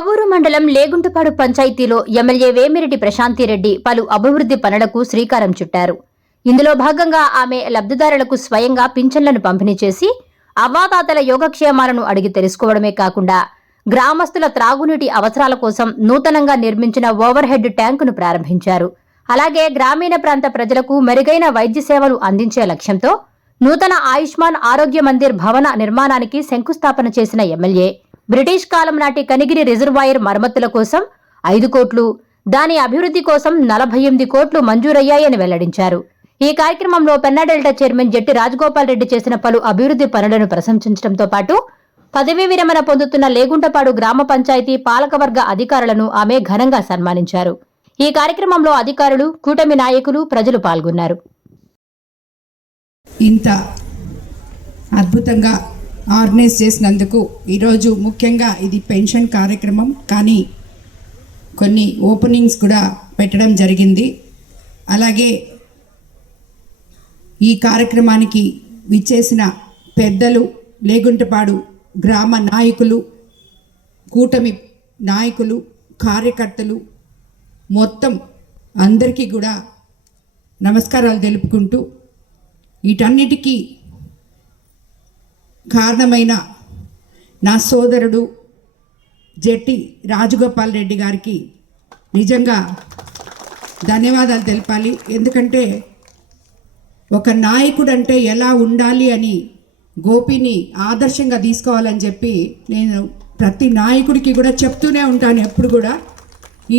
కొవ్వూరు మండలం లేగుంటపాడు పంచాయతీలో ఎమ్మెల్యే వేమిరెడ్డి ప్రశాంతిరెడ్డి పలు అభివృద్ధి పనులకు శ్రీకారం చుట్టారు. ఇందులో భాగంగా ఆమె లబ్ధిదారులకు స్వయంగా పింఛన్లను పంపిణీ చేసి అవ్వాతాతల యోగక్షేమాలను అడిగి తెలుసుకోవడమే కాకుండా గ్రామస్తుల త్రాగునీటి అవసరాల కోసం నూతనంగా నిర్మించిన ఓవర్ హెడ్ ట్యాంకును ప్రారంభించారు. అలాగే గ్రామీణ ప్రాంత ప్రజలకు మెరుగైన వైద్య సేవలు అందించే లక్ష్యంతో నూతన ఆయుష్మాన్ ఆరోగ్య మందిర్ భవన నిర్మాణానికి శంకుస్థాపన చేసిన ఎమ్మెల్యే బ్రిటిష్ కాలం నాటి కనిగిరి రిజర్వాయర్ మరమ్మతుల కోసం 5 కోట్లు, దాని అభివృద్ధి కోసం 48 కోట్లు మంజూరయ్యాయని వెల్లడించారు. ఈ కార్యక్రమంలో పెన్నా డెల్టా చైర్మన్ జట్టి రాజగోపాల్ రెడ్డి చేసిన పలు అభివృద్ధి పనులను ప్రశంసించడంతో పాటు పదవీ విరమణ పొందుతున్న లేగుంటపాడు గ్రామ పంచాయతీ పాలకవర్గ అధికారులను ఆమె ఘనంగా సన్మానించారు. ఈ కార్యక్రమంలో అధికారులు, కూటమి నాయకులు, ప్రజలు పాల్గొన్నారు. ఇంత అద్భుతంగా ఆర్గనైజ్ చేసినందుకు ఈరోజు ముఖ్యంగా ఇది పెన్షన్ కార్యక్రమం, కానీ కొన్ని ఓపెనింగ్స్ కూడా పెట్టడం జరిగింది. అలాగే ఈ కార్యక్రమానికి విచ్చేసిన పెద్దలు, లేగుంటపాడు గ్రామ నాయకులు, కూటమి నాయకులు, కార్యకర్తలు మొత్తం అందరికీ కూడా నమస్కారాలు తెలుపుకుంటూ వీటన్నిటికీ కారణమైన నా సోదరుడు జట్టి రాజగోపాల్ రెడ్డి గారికి నిజంగా ధన్యవాదాలు తెలపాలి. ఎందుకంటే ఒక నాయకుడు అంటే ఎలా ఉండాలి అని గోపిని ఆదర్శంగా తీసుకోవాలని చెప్పి నేను ప్రతి నాయకుడికి కూడా చెప్తూనే ఉంటాను. ఎప్పుడు కూడా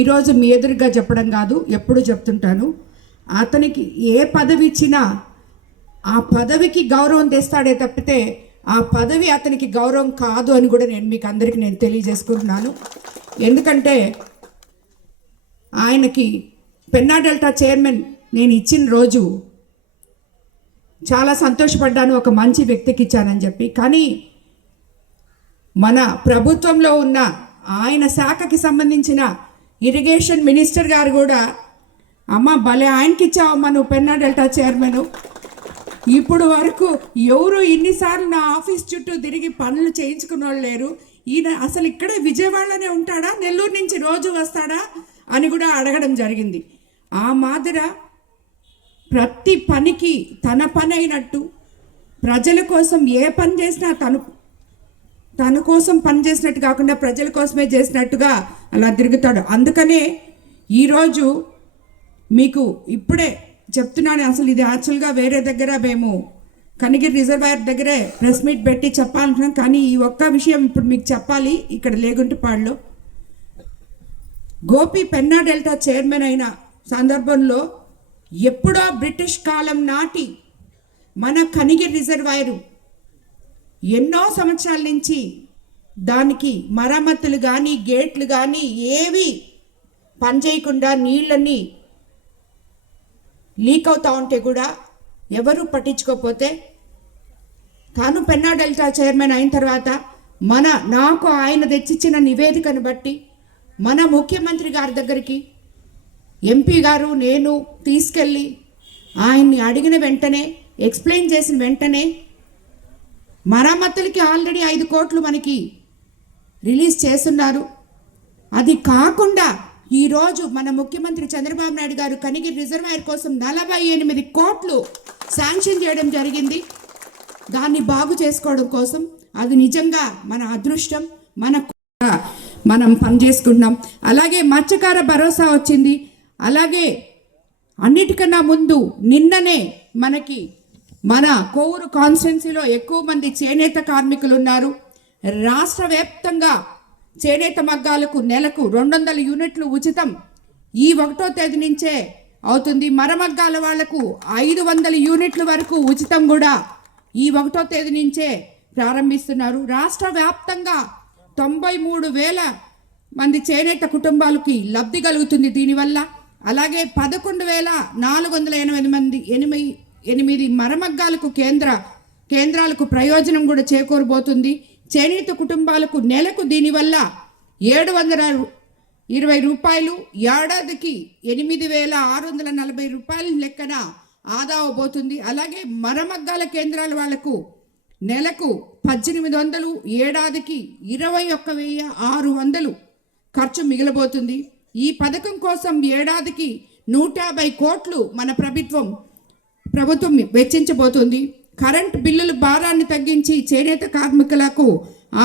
ఈరోజు మీ ఎదురుగా చెప్పడం కాదు, ఎప్పుడు చెప్తుంటాను. అతనికి ఏ పదవి ఇచ్చినా ఆ పదవికి గౌరవం తెస్తాడే తప్పితే ఆ పదవి అతనికి గౌరవం కాదు అని కూడా మీకు అందరికీ నేను తెలియజేసుకుంటున్నాను. ఎందుకంటే ఆయనకి పెన్నా డెల్టా చైర్మన్ నేను ఇచ్చిన రోజు చాలా సంతోషపడ్డాను, ఒక మంచి వ్యక్తికి ఇచ్చానని చెప్పి. కానీ మన ప్రభుత్వంలో ఉన్న ఆయన శాఖకి సంబంధించిన ఇరిగేషన్ మినిస్టర్ గారు కూడా, అమ్మ భలే ఆయనకి ఇచ్చావమ్మా నువ్వు పెన్నా డెల్టా చైర్మన్, ఇప్పుడు వరకు ఎవరు ఇన్నిసార్లు నా ఆఫీస్ చుట్టూ తిరిగి పనులు చేయించుకున్న వాళ్ళు లేరు, ఈయన అసలు ఇక్కడే విజయవాడలోనే ఉంటాడా, నెల్లూరు నుంచి రోజు వస్తాడా అని కూడా అడగడం జరిగింది. ఆ మాదిర ప్రతి పనికి తన పని అయినట్టు, ప్రజల కోసం ఏ పని చేసినా తన కోసం పని చేసినట్టు కాకుండా ప్రజల కోసమే చేసినట్టుగా అలా తిరుగుతాడు. అందుకనే ఈరోజు మీకు ఇప్పుడే చెప్తున్నాను, అసలు ఇది యాక్చువల్గా వేరే దగ్గర మేము కనిగిరి రిజర్వాయర్ దగ్గరే ప్రెస్ మీట్ పెట్టి చెప్పాలనుకున్నాం, కానీ ఈ ఒక్క విషయం ఇప్పుడు మీకు చెప్పాలి. ఇక్కడ లేగుంటపాడులో గోపి పెన్నా డెల్టా చైర్మన్ అయిన సందర్భంలో ఎప్పుడో బ్రిటిష్ కాలం నాటి మన కనిగిరి రిజర్వాయరు ఎన్నో సంవత్సరాల నుంచి దానికి మరమ్మతులు కానీ గేట్లు కానీ ఏవి పనిచేయకుండా నీళ్ళని లీక్ అవుతూ ఉంటే కూడా ఎవరు పట్టించుకోకపోతే తాను పెన్నా డెల్టా చైర్మన్ అయిన తర్వాత నాకు ఆయన తెచ్చిచ్చిన నివేదికను బట్టి మన ముఖ్యమంత్రి గారి దగ్గరికి ఎంపీ గారు నేను తీసుకెళ్ళి ఆయన్ని అడిగిన వెంటనే, ఎక్స్ప్లెయిన్ చేసిన వెంటనే మరమ్మతులకి ఆల్రెడీ 5 కోట్లు మనకి రిలీజ్ చేస్తున్నారు. అది కాకుండా ఈరోజు మన ముఖ్యమంత్రి చంద్రబాబు నాయుడు గారు కనిగిరి రిజర్వాయర్ కోసం 48 కోట్లు శాంక్షన్ చేయడం జరిగింది, దాన్ని బాగు చేసుకోవడం కోసం. అది నిజంగా మన అదృష్టం, మనం పనిచేసుకుంటున్నాం. అలాగే మత్స్యకార భరోసా వచ్చింది. అలాగే అన్నిటికన్నా ముందు నిన్ననే మనకి మన కొవ్వూరు కాన్స్టిట్యున్సీలో ఎక్కువ మంది చేనేత కార్మికులు ఉన్నారు. రాష్ట్ర వ్యాప్తంగా చేనేత మగ్గాలకు నెలకు 200 యూనిట్లు ఉచితం ఈ 1వ తేదీ నుంచే అవుతుంది. మరమగ్గాల వాళ్లకు 500 యూనిట్ల వరకు ఉచితం కూడా ఈ 1వ తేదీ నుంచే ప్రారంభిస్తున్నారు. రాష్ట్ర వ్యాప్తంగా 93,000 మంది చేనేత కుటుంబాలకి లబ్ధి కలుగుతుంది దీనివల్ల. అలాగే 11,488 మరమగ్గాలకు కేంద్రాలకు ప్రయోజనం కూడా చేకూరబోతుంది. చేనేత కుటుంబాలకు నెలకు దీనివల్ల 720 రూపాయలు, ఏడాదికి 8,640 రూపాయల లెక్కన ఆదా అవబోతుంది. అలాగే మరమగ్గాల కేంద్రాల వాళ్లకు నెలకు 1800, ఏడాదికి 21,600 ఖర్చు మిగిలబోతుంది. ఈ పథకం కోసం ఏడాదికి 150 కోట్లు మన ప్రభుత్వం వెచ్చించబోతుంది. కరెంట్ బిల్లుల భారాన్ని తగ్గించి చేనేత కార్మికులకు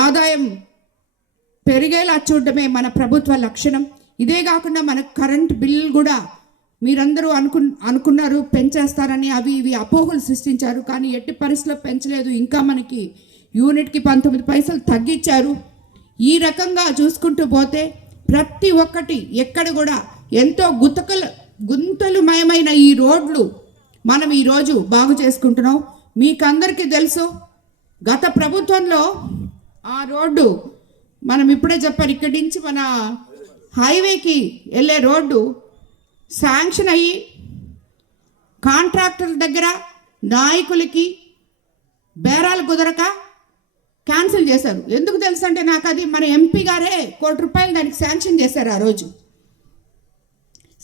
ఆదాయం పెరిగేలా చూడడమే మన ప్రభుత్వ లక్షణం. ఇదే కాకుండా మన కరెంట్ బిల్లులు కూడా మీరందరూ అనుకున్నారు పెంచేస్తారని, అవి ఇవి అపోహలు సృష్టించారు. కానీ ఎట్టి పరిస్థితుల్లో పెంచలేదు. ఇంకా మనకి యూనిట్కి 19 పైసలు తగ్గించారు. ఈ రకంగా చూసుకుంటూ పోతే ప్రతి ఒక్కటి ఎక్కడ కూడా ఎంతో గుంతలుమయమైన ఈ రోడ్లు మనం ఈరోజు బాగు చేసుకుంటున్నాం. మీకందరికీ తెలుసు, గత ప్రభుత్వంలో ఆ రోడ్డు మనం ఇప్పుడే చెప్పారు, ఇక్కడి నుంచి మన హైవేకి వెళ్ళే రోడ్డు శాంక్షన్ అయ్యి కాంట్రాక్టర్ దగ్గర నాయకులకి బేరాలు కుదరక క్యాన్సిల్ చేశారు. ఎందుకు తెలుసు అంటే నాకు అది మన ఎంపీ గారే ₹1 కోటి దానికి శాంక్షన్ చేశారు ఆ రోజు.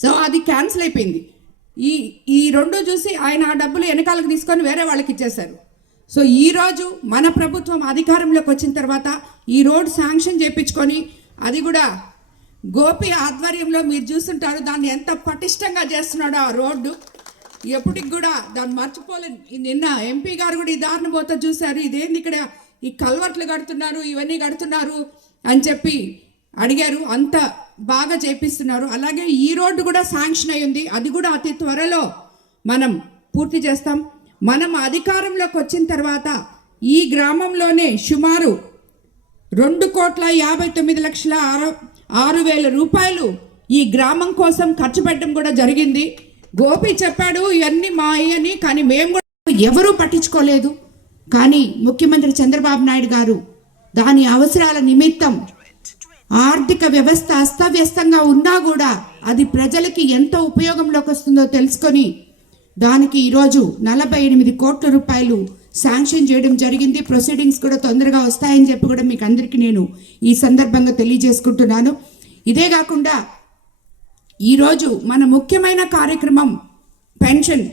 సో అది క్యాన్సిల్ అయిపోయింది. ఈ రెండు చూసి ఆయన ఆ డబ్బులు వెనకాలకు తీసుకొని వేరే వాళ్ళకి ఇచ్చేశారు. సో ఈరోజు మన ప్రభుత్వం అధికారంలోకి వచ్చిన తర్వాత ఈ రోడ్ శాంక్షన్ చేయించుకొని, అది కూడా గోపి ఆధ్వర్యంలో మీరు చూస్తుంటారు దాన్ని ఎంత పటిష్టంగా చేస్తున్నాడో ఆ రోడ్డు. ఎప్పటికి కూడా దాన్ని మర్చిపోలేదు. నిన్న ఎంపీ గారు కూడా ఈ దారిని పోతా చూశారు, ఇదేంది ఇక్కడ ఈ కల్వర్ట్లు కడుతున్నారు, ఇవన్నీ కడుతున్నారు అని చెప్పి అడిగారు. అంత బాగా చేపిస్తున్నారు. అలాగే ఈ రోడ్డు కూడా శాంక్షన్ అయి ఉంది. అది కూడా అతి త్వరలో మనం పూర్తి చేస్తాం. మనం అధికారంలోకి వచ్చిన తర్వాత ఈ గ్రామంలోనే సుమారు ₹2,59,06,000 ఈ గ్రామం కోసం ఖర్చు పెట్టడం కూడా జరిగింది. గోపి చెప్పాడు ఇవన్నీ మా అయ్యని, కానీ మేము కూడా ఎవరూ పట్టించుకోలేదు. కానీ ముఖ్యమంత్రి చంద్రబాబు నాయుడు గారు దాని అవసరాల నిమిత్తం ఆర్థిక వ్యవస్థ అస్తవ్యస్తంగా ఉన్నా కూడా అది ప్రజలకి ఎంతో ఉపయోగంలోకి వస్తుందో తెలుసుకొని దానికి ఈరోజు ₹48 కోట్ల శాంక్షన్ చేయడం జరిగింది. ప్రొసీడింగ్స్ కూడా తొందరగా వస్తాయని చెప్పి కూడా మీకు అందరికీ నేను ఈ సందర్భంగా తెలియజేసుకుంటున్నాను. ఇదే కాకుండా ఈరోజు మన ముఖ్యమైన కార్యక్రమం పెన్షన్.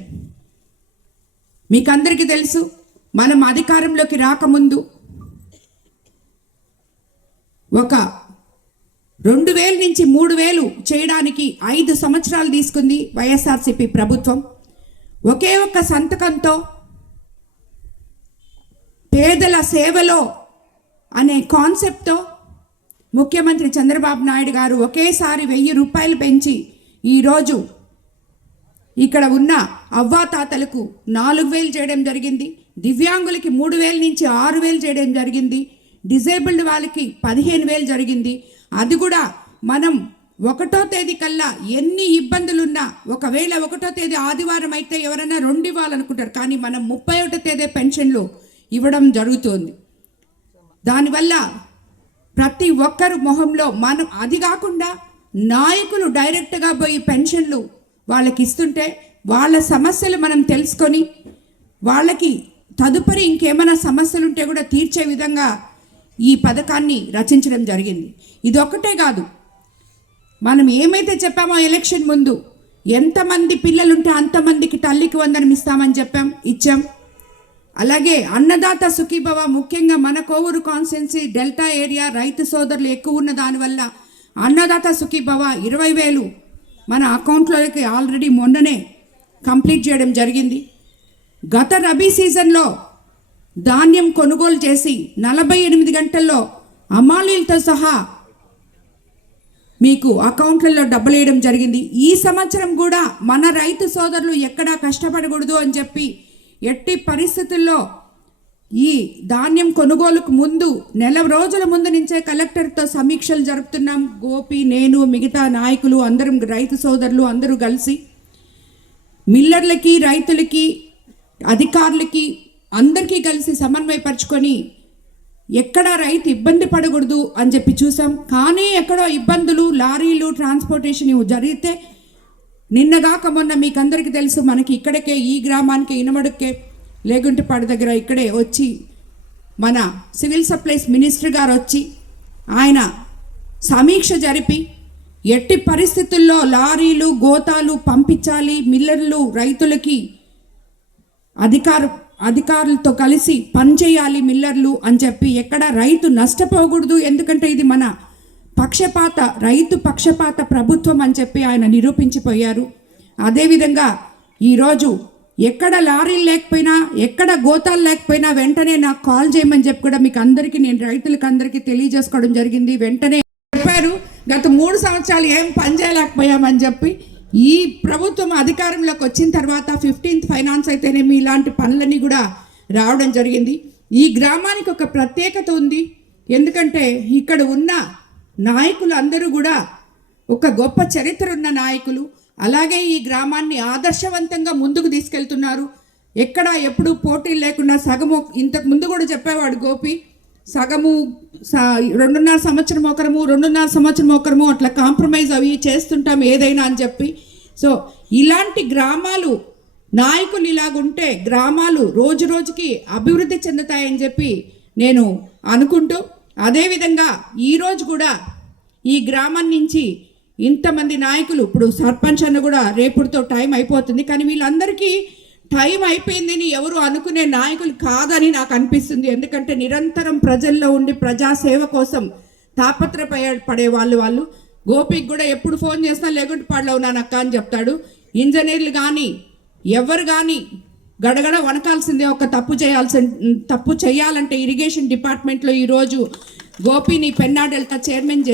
మీకు అందరికీ తెలుసు, మనం అధికారంలోకి రాకముందు ఒక 2,000 నుంచి 3,000 చేయడానికి 5 సంవత్సరాలు తీసుకుంది వైఎస్ఆర్సీపీ ప్రభుత్వం. ఒకే ఒక్క సంతకంతో పేదల సేవలో అనే కాన్సెప్ట్తో ముఖ్యమంత్రి చంద్రబాబు నాయుడు గారు ఒకేసారి ₹1,000 పెంచి ఈరోజు ఇక్కడ ఉన్న అవ్వాతాతలకు 4,000 చేయడం జరిగింది. దివ్యాంగులకి 3,000 నుంచి 6,000 చేయడం జరిగింది. డిజేబుల్డ్ వాళ్ళకి 15,000 జరిగింది. అది కూడా మనం 1వ తేదీ కల్లా ఎన్ని ఇబ్బందులున్నా, ఒకవేళ 1వ తేదీ ఆదివారం అయితే ఎవరైనా 2 ఇవ్వాలనుకుంటారు, కానీ మనం 31వ తేదీ పెన్షన్లు ఇవ్వడం జరుగుతుంది. దానివల్ల ప్రతి ఒక్కరు మొహంలో మనం, అది కాకుండా నాయకులు డైరెక్ట్గా పోయి పెన్షన్లు వాళ్ళకి ఇస్తుంటే వాళ్ళ సమస్యలు మనం తెలుసుకొని వాళ్ళకి తదుపరి ఇంకేమైనా సమస్యలు ఉంటే కూడా తీర్చే విధంగా ఈ పథకాన్ని రచించడం జరిగింది. ఇది ఒక్కటే కాదు, మనం ఏమైతే చెప్పామో ఎలక్షన్ ముందు ఎంతమంది పిల్లలుంటే అంతమందికి తల్లికి వందనం ఇస్తామని ఇచ్చాం. అలాగే అన్నదాత సుఖీభవ, ముఖ్యంగా మన కోవూరు కాన్స్టిట్యున్సీ డెల్టా ఏరియా రైతు సోదరులు ఎక్కువ ఉన్న దానివల్ల అన్నదాత సుఖీభవ 20,000 మన అకౌంట్లోకి ఆల్రెడీ మొన్ననే కంప్లీట్ చేయడం జరిగింది. గత రబీ సీజన్లో ధాన్యం కొనుగోలు చేసి 48 గంటల్లో అమాలీలతో సహా మీకు అకౌంట్లలో డబ్బులు వేయడం జరిగింది. ఈ సంవత్సరం కూడా మన రైతు సోదరులు ఎక్కడా కష్టపడకూడదు అని చెప్పి ఎట్టి పరిస్థితుల్లో ఈ ధాన్యం కొనుగోలుకు ముందు నెల రోజుల ముందు నుంచే కలెక్టర్తో సమీక్షలు జరుపుతున్నాం. గోపి, నేను, మిగతా నాయకులు అందరం, రైతు సోదరులు అందరూ కలిసి మిల్లర్లకి, రైతులకి, అధికారులకి అందరికీ కలిసి సమన్వయపరుచుకొని ఎక్కడా రైతు ఇబ్బంది పడకూడదు అని చెప్పి చూసాం. కానీ ఎక్కడో ఇబ్బందులు, లారీలు ట్రాన్స్పోర్టేషన్ జరిగితే నిన్నగాక మొన్న మీకు అందరికీ తెలుసు, మనకి ఇక్కడికే ఈ గ్రామానికి ఇనమడుక్కే లేగుంటిపాడు దగ్గర ఇక్కడే వచ్చి మన సివిల్ సప్లైస్ మినిస్టర్ గారు వచ్చి ఆయన సమీక్ష జరిపి ఎట్టి పరిస్థితుల్లో లారీలు, గోతాలు పంపించాలి, మిల్లర్లు రైతులకి అధికారులతో కలిసి పనిచేయాలి మిల్లర్లు అని చెప్పి, ఎక్కడ రైతు నష్టపోకూడదు, ఎందుకంటే ఇది మన రైతు పక్షపాత ప్రభుత్వం అని చెప్పి ఆయన నిరూపించిపోయారు. అదేవిధంగా ఈరోజు ఎక్కడ లారీలు లేకపోయినా, ఎక్కడ గోతాలు లేకపోయినా వెంటనే నాకు కాల్ చేయమని చెప్పి కూడా మీకు అందరికీ, నేను రైతులకు అందరికీ తెలియజేసుకోవడం జరిగింది. వెంటనే చెప్పారు, గత 3 సంవత్సరాలు ఏం పని చేయలేకపోయామని చెప్పి. ఈ ప్రభుత్వం అధికారంలోకి వచ్చిన తర్వాత 15th ఫైనాన్స్ అయితేనేమి ఇలాంటి పనులన్నీ కూడా రావడం జరిగింది. ఈ గ్రామానికి ఒక ప్రత్యేకత ఉంది. ఎందుకంటే ఇక్కడ ఉన్న నాయకులు అందరూ కూడా ఒక గొప్ప చరిత్ర ఉన్న నాయకులు. అలాగే ఈ గ్రామాన్ని ఆదర్శవంతంగా ముందుకు తీసుకెళ్తున్నారు. ఎక్కడ ఎప్పుడు పోటీలు లేకుండా సగము, ఇంతకు ముందు కూడా చెప్పేవాడు గోపి, సగము 2.5 సంవత్సరం ఒకరము, 2.5 సంవత్సరం ఒకరము, అట్లా కాంప్రమైజ్ అవి చేస్తుంటాం ఏదైనా అని చెప్పి. సో ఇలాంటి గ్రామాలు, నాయకులు ఇలాగుంటే గ్రామాలు రోజు రోజుకి అభివృద్ధి చెందుతాయని చెప్పి నేను అనుకుంటూ, అదేవిధంగా ఈరోజు కూడా ఈ గ్రామం నుంచి ఇంతమంది నాయకులు, ఇప్పుడు సర్పంచ్ అన్న కూడా రేపుతో టైం అయిపోతుంది, కానీ వీళ్ళందరికీ టైం అయిపోయిందని ఎవరు అనుకునే నాయకులు కాదని నాకు అనిపిస్తుంది. ఎందుకంటే నిరంతరం ప్రజల్లో ఉండి ప్రజాసేవ కోసం తాపత్రయపడే వాళ్ళు. గోపికి కూడా ఎప్పుడు ఫోన్ చేసినా లేకుంటే పాడలో ఉన్నానక్క అని చెప్తాడు. ఇంజనీర్లు కానీ ఎవరు కానీ గడగడ వనకాల్సిందే ఒక తప్పు చేయాలంటే ఇరిగేషన్ డిపార్ట్మెంట్లో ఈరోజు గోపిని పెన్నా డెల్టా చైర్మన్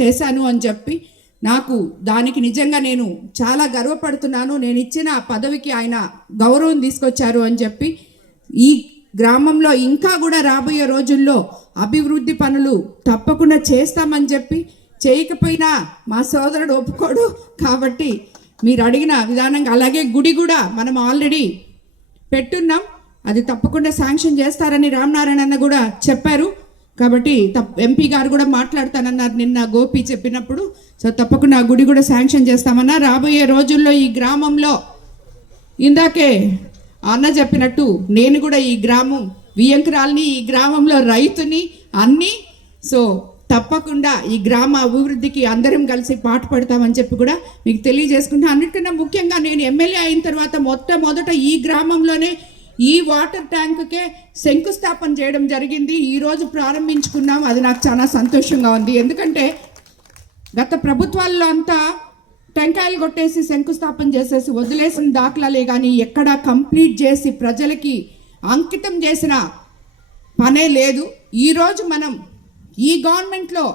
చేశాను అని చెప్పి నాకు దానికి నిజంగా నేను చాలా గర్వపడుతున్నాను. నేను ఇచ్చిన పదవికి ఆయన గౌరవం తీసుకొచ్చారు అని చెప్పి. ఈ గ్రామంలో ఇంకా కూడా రాబోయే రోజుల్లో అభివృద్ధి పనులు తప్పకుండా చేస్తామని చెప్పి, చేయకపోయినా మా సోదరుడు ఒప్పుకోడు కాబట్టి మీరు అడిగిన విధానంగా, అలాగే గుడి కూడా మనం ఆల్రెడీ పెట్టున్నాం, అది తప్పకుండా శాంక్షన్ చేస్తారని రామనారాయణ అన్న కూడా చెప్పారు. కాబట్టి ఎంపీ గారు కూడా మాట్లాడతానన్నారు నిన్న గోపి చెప్పినప్పుడు. సో తప్పకుండా ఆ గుడి కూడా శాంక్షన్ చేస్తామన్నా. రాబోయే రోజుల్లో ఈ గ్రామంలో ఇందాకే అన్న చెప్పినట్టు నేను కూడా ఈ గ్రామం వియంకురాల్ని, ఈ గ్రామంలో రైతుని అన్నీ. సో తప్పకుండా ఈ గ్రామ అభివృద్ధికి అందరం కలిసి పాటుపడతామని చెప్పి కూడా మీకు తెలియజేసుకుంటా. అన్నిటికన్నా ముఖ్యంగా నేను ఎమ్మెల్యే అయిన తర్వాత మొట్టమొదట ఈ గ్రామంలోనే ఈ వాటర్ ట్యాంక్కే శంకుస్థాపన చేయడం జరిగింది. ఈరోజు ప్రారంభించుకున్నాం. అది నాకు చాలా సంతోషంగా ఉంది. ఎందుకంటే గత ప్రభుత్వాల్లో అంతా టెంకాయలు కొట్టేసి శంకుస్థాపన చేసేసి వదిలేసిన దాఖలాలే కానీ ఎక్కడా కంప్లీట్ చేసి ప్రజలకి అంకితం చేసిన పనే లేదు. ఈరోజు మనం ఈ గవర్నమెంట్లో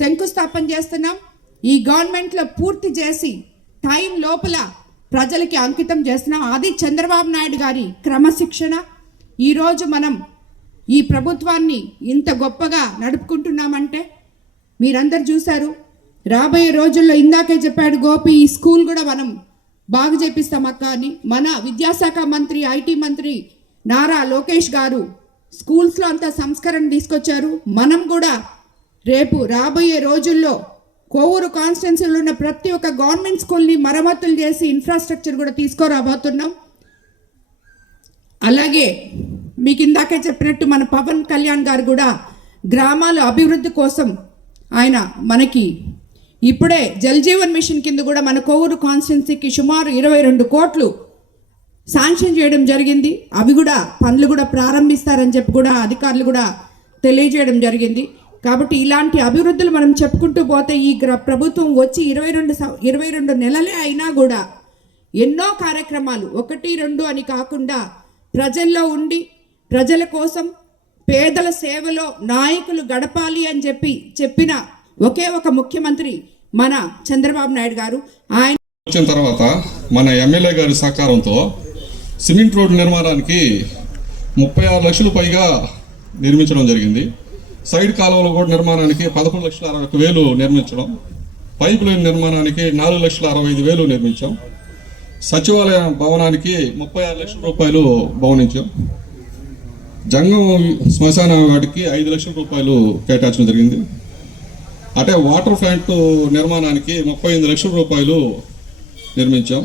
శంకుస్థాపన చేస్తున్నాం. ఈ గవర్నమెంట్లో పూర్తి చేసి టైం లోపల ప్రజలకి అంకితం చేస్తున్నాం. అది చంద్రబాబు నాయుడు గారి క్రమశిక్షణ. ఈరోజు మనం ఈ ప్రభుత్వాన్ని ఇంత గొప్పగా నడుపుకుంటున్నామంటే మీరందరూ చూశారు. రాబోయే రోజుల్లో ఇందాకే చెప్పాడు గోపి, ఈ స్కూల్ కూడా మనం బాగు చేపిస్తాం అక్క అని. మన విద్యాశాఖ మంత్రి, ఐటీ మంత్రి నారా లోకేష్ గారు స్కూల్స్లో అంతా సంస్కరణ తీసుకొచ్చారు. మనం కూడా రేపు రాబోయే రోజుల్లో కోవూరు కాన్స్టిట్యున్సీలో ఉన్న ప్రతి ఒక్క గవర్నమెంట్ స్కూల్ని మరమ్మతులు చేసి ఇన్ఫ్రాస్ట్రక్చర్ కూడా తీసుకురాబోతున్నాం. అలాగే మీకు ఇందాకే చెప్పినట్టు మన పవన్ కళ్యాణ్ గారు కూడా గ్రామాల అభివృద్ధి కోసం ఆయన మనకి ఇప్పుడే జల్ జీవన్ మిషన్ కింద కూడా మన కోవూరు కాన్స్టిట్యున్సీకి సుమారు 22 కోట్లు శాంక్షన్ చేయడం జరిగింది. అవి కూడా పనులు కూడా ప్రారంభిస్తారని చెప్పి కూడా అధికారులు కూడా తెలియజేయడం జరిగింది. కాబట్టి ఇలాంటి అభివృద్ధులు మనం చెప్పుకుంటూ పోతే ఈ ప్రభుత్వం వచ్చి 22 నెలలే అయినా కూడా ఎన్నో కార్యక్రమాలు 1, 2 అని కాకుండా ప్రజల్లో ఉండి ప్రజల కోసం పేదల సేవలో నాయకులు గడపాలి అని చెప్పిన ఒకే ఒక ముఖ్యమంత్రి మన చంద్రబాబు నాయుడు గారు. ఆయన వచ్చిన తర్వాత మన ఎమ్మెల్యే గారి సహకారంతో సిమెంట్ రోడ్డు నిర్మాణానికి 36 లక్షలు పైగా నిర్మించడం జరిగింది. సైడ్ కాలువల కూడా నిర్మాణానికి 11,61,000 నిర్మించడం, పైప్ లైన్ నిర్మాణానికి 4,65,000 నిర్మించాం. సచివాలయ భవనానికి 36 లక్షల రూపాయలు భవనించాం. జంగం శ్మశాన వాటికి 5 లక్షల రూపాయలు కేటాయించడం జరిగింది. అంటే వాటర్ ప్లాంట్ నిర్మాణానికి 38 లక్షల రూపాయలు నిర్మించాం.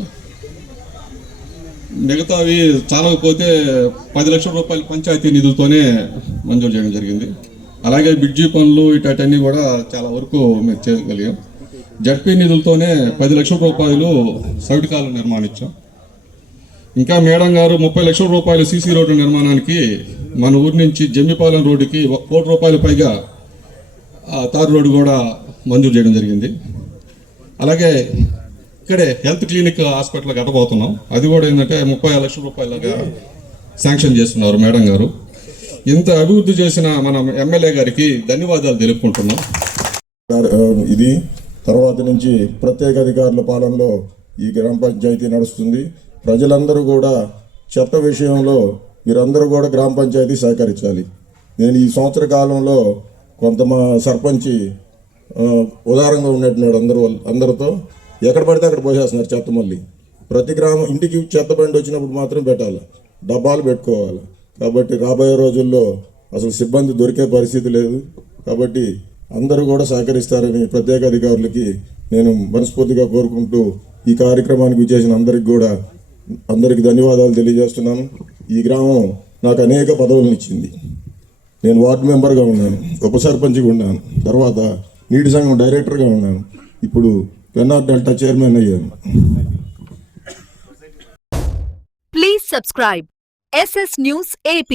మిగతావి చాలకపోతే 10 లక్షల రూపాయలు పంచాయతీ నిధులతోనే మంజూరు చేయడం జరిగింది. అలాగే బ్రిడ్జి పనులు ఇటన్నీ కూడా చాలా వరకు మేము చేయగలిగాం. జడ్పీ నిధులతోనే 10 లక్షల రూపాయలు సైడ్ కాలువ నిర్మాణించాం. ఇంకా మేడం గారు 30 లక్షల రూపాయలు సీసీ రోడ్డు నిర్మాణానికి మన ఊరి నుంచి జమ్మిపాలెం రోడ్డుకి 1 కోటి రూపాయల పైగా తారు రోడ్డు కూడా మంజూరు చేయడం జరిగింది. అలాగే ఇక్కడే హెల్త్ క్లినిక్ హాస్పిటల్ కట్టబోతున్నాం. అది కూడా ఏంటంటే 30 లక్షల రూపాయలుగా శాంక్షన్ చేస్తున్నారు మేడం గారు. ఇంత అభివృద్ధి చేసిన మన ఎమ్మెల్యే గారికి ధన్యవాదాలు తెలుపుకుంటున్నాం. ఇది తర్వాత నుంచి ప్రత్యేక అధికారుల పాలనలో ఈ గ్రామ పంచాయతీ నడుస్తుంది. ప్రజలందరూ కూడా చెత్త విషయంలో మీరందరూ కూడా గ్రామ పంచాయతీ సహకరించాలి. నేను ఈ సంవత్సర కాలంలో కొంత మా సర్పంచి ఉదారంగా ఉన్నట్టున్నాడు అందరితో. ఎక్కడ పడితే అక్కడ పోసేస్తున్నారు చెత్త. మళ్ళీ ప్రతి గ్రామం ఇంటికి చెత్త బండి వచ్చినప్పుడు మాత్రం పెట్టాలి, డబ్బాలు పెట్టుకోవాలి. కాబట్టి రాబోయే రోజుల్లో అసలు సిబ్బంది దొరికే పరిస్థితి లేదు. కాబట్టి అందరూ కూడా సహకరిస్తారని ప్రత్యేక అధికారులకి నేను మనస్ఫూర్తిగా కోరుకుంటూ ఈ కార్యక్రమానికి విచ్చేసిన అందరికీ ధన్యవాదాలు తెలియజేస్తున్నాను. ఈ గ్రామం నాకు అనేక పదవులను ఇచ్చింది. నేను వార్డు మెంబర్గా ఉన్నాను, ఉప సర్పంచ్గా ఉన్నాను, తర్వాత నీటి సంఘం డైరెక్టర్గా ఉన్నాను, ఇప్పుడు పెన్నార్ డెల్టా చైర్మన్ అయ్యాను. Please subscribe SS News AP.